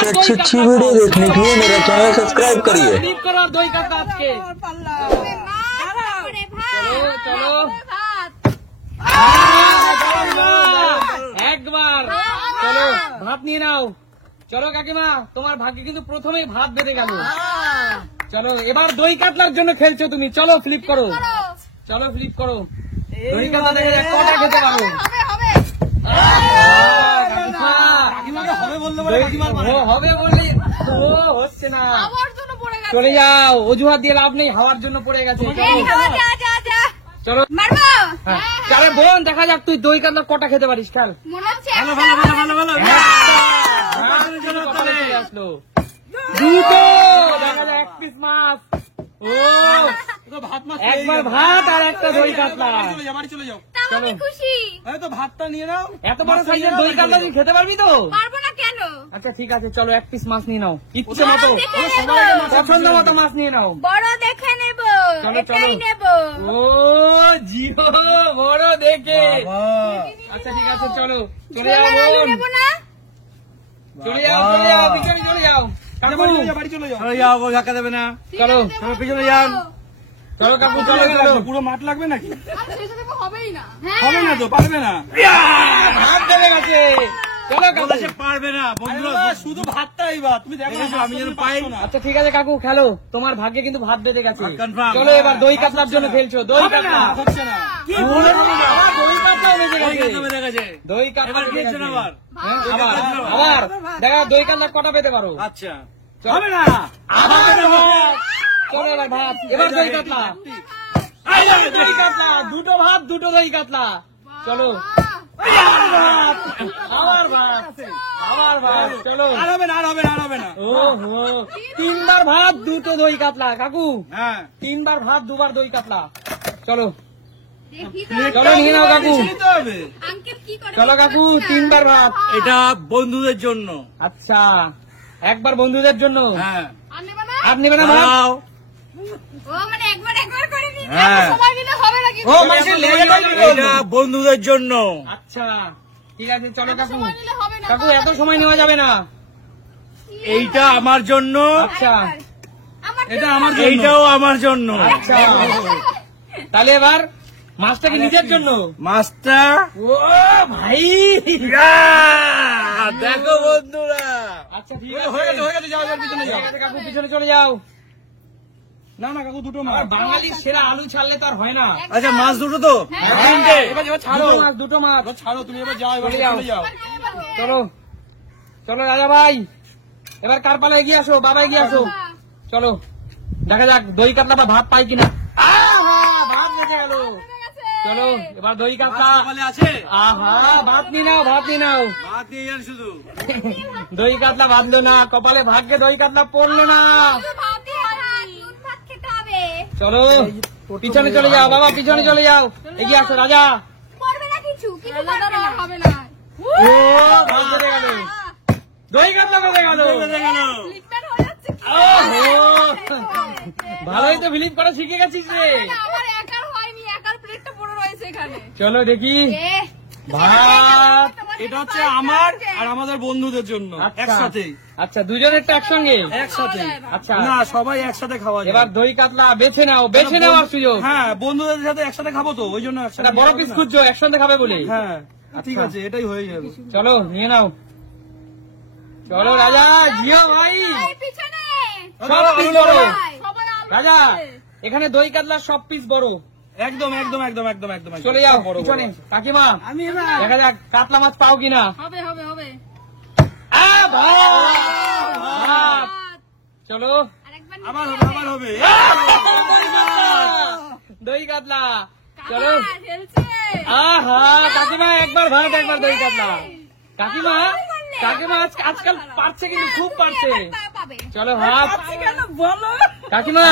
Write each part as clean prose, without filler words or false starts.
ऐसी अच्छी अच्छी वीडियो देखने के लिए मेरा चैनल सब्सक्राइब करिए। दही कातला আজকে চলো একবার চলো ভাত নিয়ে নাও। চলো কাকিমা, তোমার ভাগ্যে কিন্তু প্রথমেই ভাত বেঁধে গেল। চলো এবার দই কাতলার জন্য খেলছো তুমি। চলো ফ্লিপ করো, চলো ফ্লিপ করো। দই কাতলা দেখে কটা খেতে পারো। হবে বললে হচ্ছে না, চলে যাও। অজুহাত দিয়ে লাভ নেই, হাওয়ার জন্য পড়ে গেছে। চলো চলে বোন, দেখা যাক তুই দই কাতলা কটা খেতে পারিস। খেল। আসলো দুটো, দেখা যায় 1 পিস মাছ। ও একবার ভাত আর একটা দই কাতলা। চলো খুশি, ভাতটা নিয়ে নাও। এত বড় সাইজের দই কাতলা তুমি খেতে পারবি তো? পারবো না কেন? আচ্ছা ঠিক আছে, চলো 1 পিস মাছ নিয়ে নাও। ইচ্ছে মতো পছন্দ মতো মাছ নিয়ে নাও। বড় দেখে নেব, এটাই নেব। ও জিও বড় দেখে। আচ্ছা ঠিক আছে, চলো চলে যাও বোন, নেব না। চলে যাও চলে যাও, পিছনে চলে যাও। বাড়ি চলে যাও, ধাক্কা দেবে না। চলো পিছনে যান। চলো কাকু, চলো চলো। পুরো মাঠ লাগবে নাকি? হবেই না, হবে না তো, পারবে না। ভাত দেবে গেছে। চলো কাকু। পারবে না বন্ধুরা, শুধু ভাতটাই বা তুমি দেখো আমি যেন পাই না। আচ্ছা ঠিক আছে কাকু, খেলো। তোমার ভাগ্যে কিন্তু ভাত বেঁধে গেছে। Confirm। চলো এবার দই কাতলার জন্য খেলছো। দই কাতলা হচ্ছে না। দই কাতলা বেঁধে গেছে। দই কাতলা বেঁধে গেছে। আবার দেখা দই কাতলা কটা পেতে পারো। আচ্ছা হবে না, চলো এবার ভাত। এবার দই কাতলা, দই কাতলা, দুটো ভাত দুটো দই কাতলা। চলো আবার ভাত, আবার ভাত। চলো আর হবে না, আর হবে না, আর হবে না। ওহো, 3বার ভাত 2টো দই কাতলা। কাকু হ্যাঁ 3বার ভাত 2বার দই কাতলা। চলো দেখি তো চলো নিয়ে নাও কাকু। নিতে হবে। আঙ্কেল কি করে। চলো কাকু, 3বার ভাত। এটা বন্ধুদের জন্য। আচ্ছা একবার বন্ধুদের জন্য। হ্যাঁ আর নেব না। আর নেবে না ভাত? দাও। ও মানে একবার করে নি, হ্যাঁ। সবাই মিলে হবে নাকি? ও মাসে লেগে এটা বন্ধুদের জন্য। আচ্ছা ঠিক আছে, চলো কাকু। সবাই মিলে হবে না। কাকু এত সময় নেওয়া যাবে না। এইটা আমার জন্য, আচ্ছা আমার এটা আমার জন্য, এইটাও আমার জন্য। আচ্ছা তাহলে এবার মাছটা কি নিজের জন্য? মাছটা ও ভাই, দেখো বন্ধুরা। আচ্ছা ঠিক আছে, হয়ে গেছে, হয়ে গেছে, যাও যাও, পিছনে যাও। ঠিক আছে কাকু, পিছনে চলে যাও। না না কাকু, দুটো আর মাছ। বাঙালির সেরা আলু ছাড়লে তো আর হয় না। আচ্ছা মাছ দুটো তো। তিনটে। এবার ছাড়ো, দুটো মাছ ছাড়ো, তুমি এবার যাও, এবার চলে যাও। চলে যাও। চলো চলো রাজা ভাই, এবার কার পালা এগিয়ে আসো। বাবা এগিয়ে আসো। চলো দেখা যাক দই কাতলাটা ভাত পাই কিনা। ভাত বেঁচে গেল। চলো এবার দই কাতলা। সকালে আছে। আহা, ভাত নিয়ে নাও, ভাত নিয়ে নাও। ভাত নিয়ে যান শুধু। দই কাতলা বাঁধলো না, কপালে ভাগ্যে দই কাতলা পড়লো না। ভাতই হয়, দুধ ভাত খেতে হবে। চলো পিছনে চলে যাও বাবা, পিছনে চলে যাও। এগিয়ে আসো রাজা। করবে না কিছু করবে না, হবে না। ও ভাত বেঁধে গেল, দই কাতলা বেঁধে গেল। লিপটার হয়ে যাচ্ছে কি? ওহো, ভালোই তো ফিলিপ করা শিখে গেছিস রে। আমার একার হয়নি, একার প্লেটটা পড়ে রয়েছে এখানে। চলো দেখি এ ভাত। এটা হচ্ছে আমার আর আমাদের বন্ধুদের জন্য একসাথে। আচ্ছা দুজনেরটা একসঙ্গে। একসাথে। আচ্ছা না সবাই একসাথে খাওয়া যায়। এবার দই কাতলা বেছে নাও, বেছে নেওয়ার সুযোগ। হ্যাঁ বন্ধুদের সাথে একসাথে খাবো তো, ওই জন্য একসাথে। একটা বড় পিস খুঁজছো একসঙ্গে খাবে বলে। হ্যাঁ ঠিক আছে, এটাই হয়ে যাবে। চলো নিয়ে নাও। চলো রাজা, জিও ভাই। এই পিছনে সব পিস বড়। সবাই আলো রাজা এখানে দই কাতলার সব পিস বড়। একদম একদম একদম একদম একদম। চলে যাও পিছনে। কাকিমা আমি দেখা যাক কাতলা মাছ পাও কিনা। হবে হবে হবে। ভাত। চলো আরেকবার আবার হবে, আবার হবে। দই কাতলা। চলো খেলছে। আহা, কাকিমা একবার ভাত একবার দই কাতলা। কাকিমা কাকিমা আজকাল পারছে, কিন্তু খুব পারছে। পাবে। চলো ভাত। কাকিমা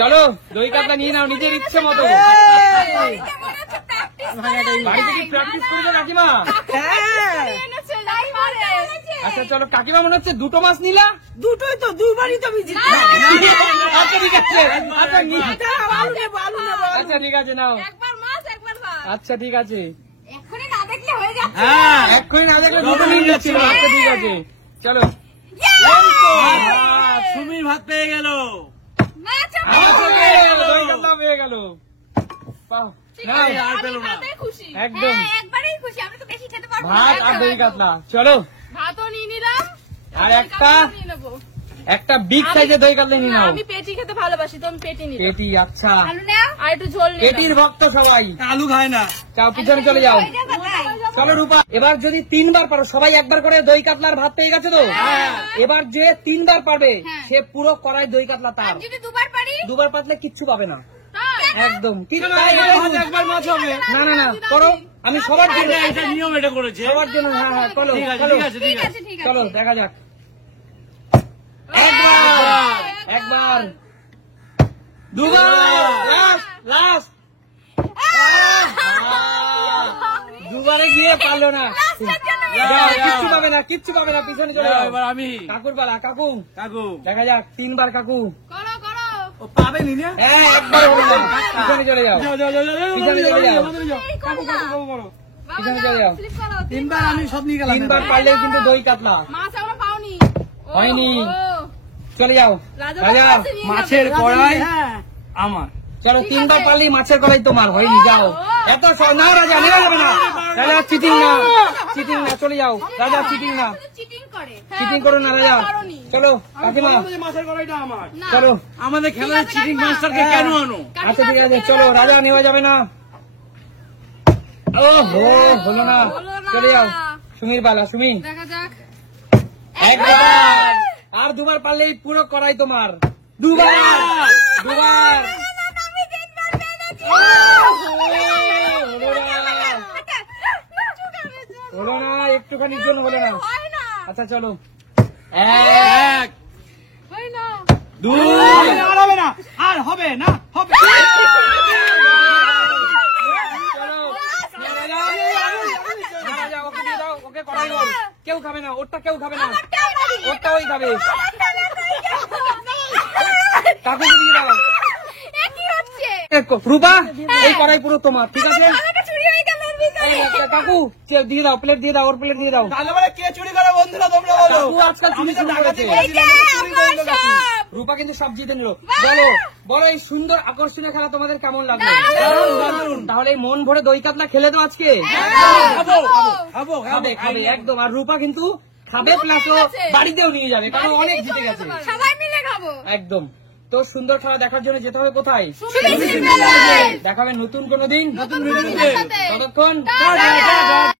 চলো দই কাতলা নিয়ে নাও নিজের ইচ্ছে মতো। বাড়িতে কি প্র্যাকটিস করেছো কাকিমা? আচ্ছা চলো, কাকিমা মনে হচ্ছে দুটো মাছ নিলা। দুটোই তো, দুবারই তো আমি জিতলাম। আচ্ছা ঠিক আছে, আচ্ছা আলু নেবো, আলু নেবো। আচ্ছা ঠিক আছে নাও। একবার মাছ একবার ভাত। আচ্ছা ঠিক আছে, এখনই না দেখলে হয়ে যাচ্ছে। হ্যাঁ এক্ষুনি না দেখলে দুটো নিয়ে যাচ্ছিল। আচ্ছা ঠিক আছে চলো। সুমির ভাত পেয়ে গেল। ম্যাচ দই কাতলা পেয়ে গেল। বাহ, নাও। আর পেলো না। খুশি একদম। হ্যাঁ, একবারেই খুশি। আমি তো বেশি খেতে পারবো না। ভাত আর দই কাতলা, চলো ভাতও নিয়ে নিলাম আর দই একটা কাতলাও নিয়ে নেবো। একটা বিগ সাইজের দই কাতলা নিয়ে নাও। আমি পেটি খেতে ভালোবাসি, তো আমি পেটি নিলাম। পেটি, আচ্ছা আলু নাও আর একটু ঝোল নিলাম। পেটির ভক্ত সবাই, আলু খায় না। যাও পিছনে চলে যাও। হয়ে যাবে তাই? চলো রূপা, এবার যদি 3 বার পারো, সবাই একবার করে দই কাতলার ভাত পেয়ে গেছে তো, এবার যে 3 বার পারবে হ্যাঁ। সে পুরো কড়াই দই কাতলা তার। আমি যদি দুবার পারি 2 বার পাতলে কিচ্ছু পাবে না, তাই? একদম কিচ্ছু কেন, পাবে না। একবার ভাত একবার মাছ হবে। না না না করো, আমি সবার জন্য, এটা নিয়ম এটা করেছে। সবার জন্য। হ্যাঁ হ্যাঁ চলো ঠিক আছে চলো ঠিক আছে ঠিক ঠিক আছে। আছে ঠিক চলো আছে। দেখা যাক। একবার, একবার, 2 বার, লাস্ট 2 বারে গিয়ে পারলো না। যাও, কিচ্ছু পাবে না, কিচ্ছু পাবে না, পিছনে চলে যাও। এবার আমি কাকুর পালা, কাকু কাকু দেখা যাক 3 বার কাকু। করো করো। ও পাবেনি না। হ্যাঁ একবার হলো না, পিছনে চলে যাও। যাও যাও যাও যাও, পিছনে চলে যাও। আমাদের যাও। এই কাকু করলাম। কাকু কাকু করো। বাবা পিছনে যাও, চলে যাও। flip করো, 3বার আমি সব নিয়ে গেলাম। 3 বার পারলেও কিন্তু দই কাতলা। মাছ এখনো পাওনি। ও, হয়নি। ও। চলে যাও, রাজা রাজা মাছ নিয়ে মাছের যাবে। কড়াই হ্যাঁ আমার। চলো ঠিক 3 বার আছে। পারলেই মাছের কড়াই তোমার, হয়নি, যাও। এত না রাজা, নেওয়া যাবে না, রাজা চিটিং না, চিটিং না, চলে যাও রাজা, চিটিং না, শুধু চিটিং করে। চিটিং করো না রাজা। পারোনি। চলো কাকিমা, বলবো যে মাছের কড়াইটা আমার। না। চলো। আমাদের খেলার আছে, চিটিং কাকিমা। মাস্টারকে কেন আনো? আচ্ছা ঠিক আছে, চলো রাজা, নেওয়া যাবে না। ও হো, হলো না, হলো না। চলে যাও। সুমির বালা, সুমি দেখা যাক। একবার, আর 2 বার পারলেই পুরো কড়াই তোমার। 2 বার, 2 বার। আমি 3 বার পেরেছি। হলো না, একটুখানির জন্য হলো না। হয় না। আচ্ছা চলো, 1 হয় না। 2 আর হবে না, আর হবে না, হবে। ওকে দিয়ে দাও, ওকে কড়াই দাও। কেউ খাবে না, ওরটা কেউ খাবে না, ওরটা ওই খাবে। কাকুকে দিয়ে দাও। এ কি হচ্ছে? রূপা, এই কড়াই পুরো তোমার, ঠিক আছে? আমাকে চুরি হয়ে গেল এর ভিতরে। এই কাকু দিয়ে দাও, প্লেট দিয়ে দাও, ওর প্লেট দিয়ে দাও। তাহলে বলে কে চুরি করে বন্ধুরা তোমরা বলো। কাকু আজকাল চুরি শুরু করেছে। এই যে আমার সব। রূপা কিন্তু সব জিতে নিল। বলো বলো, এই সুন্দর আকর্ষণীয় খেলা তোমাদের কেমন লাগলো? দারুণ। তাহলে এই মন ভরে দই কাতলা খেলে তো আজকে খাবো খাবো খাবে খাবে একদম। আর রূপা কিন্তু খাবে, প্লাস ও বাড়িতেও নিয়ে যাবে, কারণ অনেক জিতে গেছে। সবাই মিলে খাবো। একদম। তো সুন্দর খেলা দেখার জন্য যেতে হবে কোথায়? সুমি সিনেমা হলে। দেখাবে নতুন কোনো দিন, নতুন ভিডিওতে। ততক্ষণ টাটা।